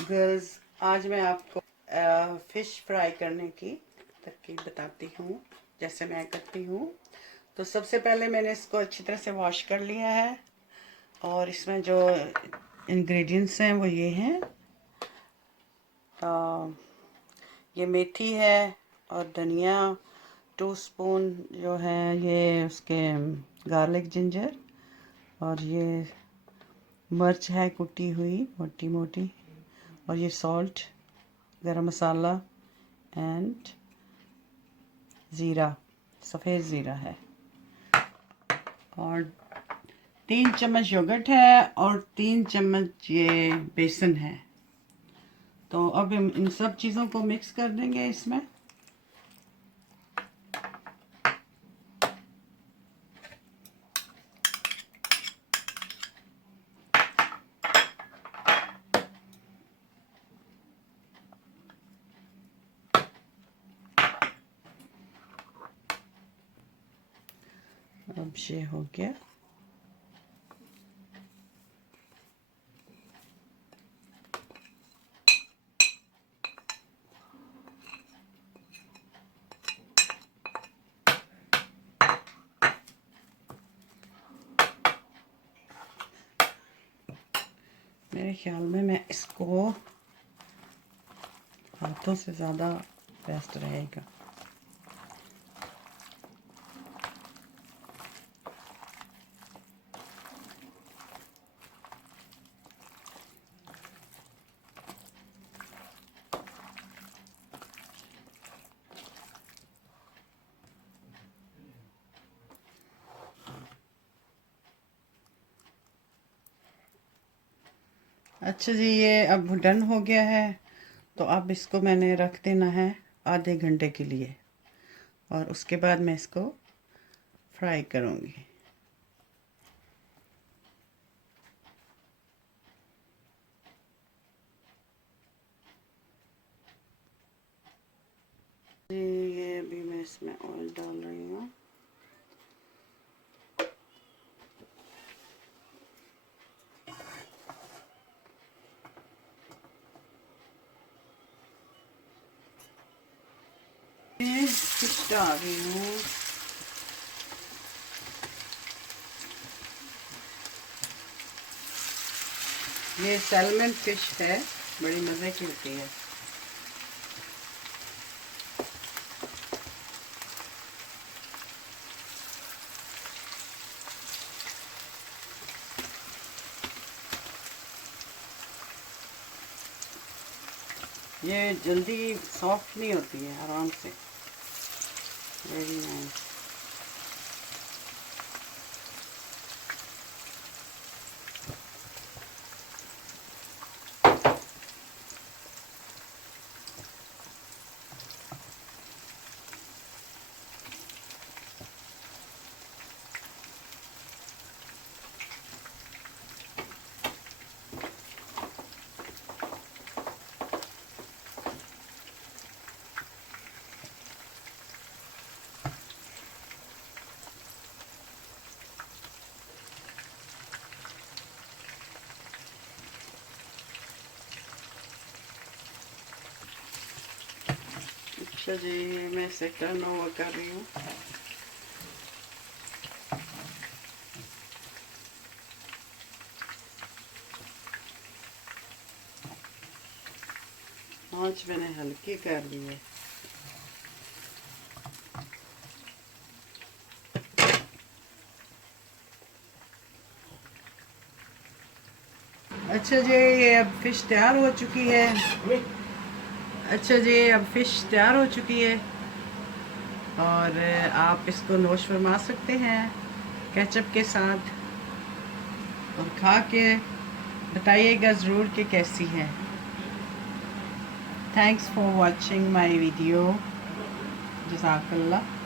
Girls, आज मैं आपको फ़िश फ्राई करने की तरकीब बताती हूँ, जैसे मैं करती हूँ। तो सबसे पहले मैंने इसको अच्छी तरह से वॉश कर लिया है और इसमें जो इंग्रेडिएंट्स हैं वो ये हैं। ये मेथी है और धनिया 2 स्पून जो है, ये उसके गार्लिक जिंजर, और ये मिर्च है कुटी हुई मोटी मोटी, और ये सॉल्ट, गरम मसाला एंड ज़ीरा, सफ़ेद ज़ीरा है, और 3 चम्मच योगर्ट है और 3 चम्मच ये बेसन है। तो अब हम इन सब चीज़ों को मिक्स कर देंगे इसमें। अब ये हो गया। मेरे ख्याल में मैं इसको हाथों से ज़्यादा बेस्ट रहेगा। अच्छा जी, ये अब डन हो गया है। तो अब इसको मैंने रख देना है आधे घंटे के लिए, और उसके बाद मैं इसको फ्राई करूँगी। ये अभी मैं इसमें ऑयल डाल रही हूँ। फिश डाल रही हूँ। ये सैल्मन फिश है, बड़ी मज़े की होती है। ये जल्दी सॉफ्ट नहीं होती है, आराम से। Very nice. अच्छा जी, मैं इसे टर्न ओवर कर रही हूँ। आँच मैंने हल्की कर दी है। अच्छा जी, ये अब फिश तैयार हो चुकी है। अच्छा जी, अब फिश तैयार हो चुकी है, और आप इसको नोश फरमा सकते हैं केचप के साथ, और खा के बताइएगा ज़रूर कि कैसी है। Thanks for watching my video. जज़ाकल्लाह।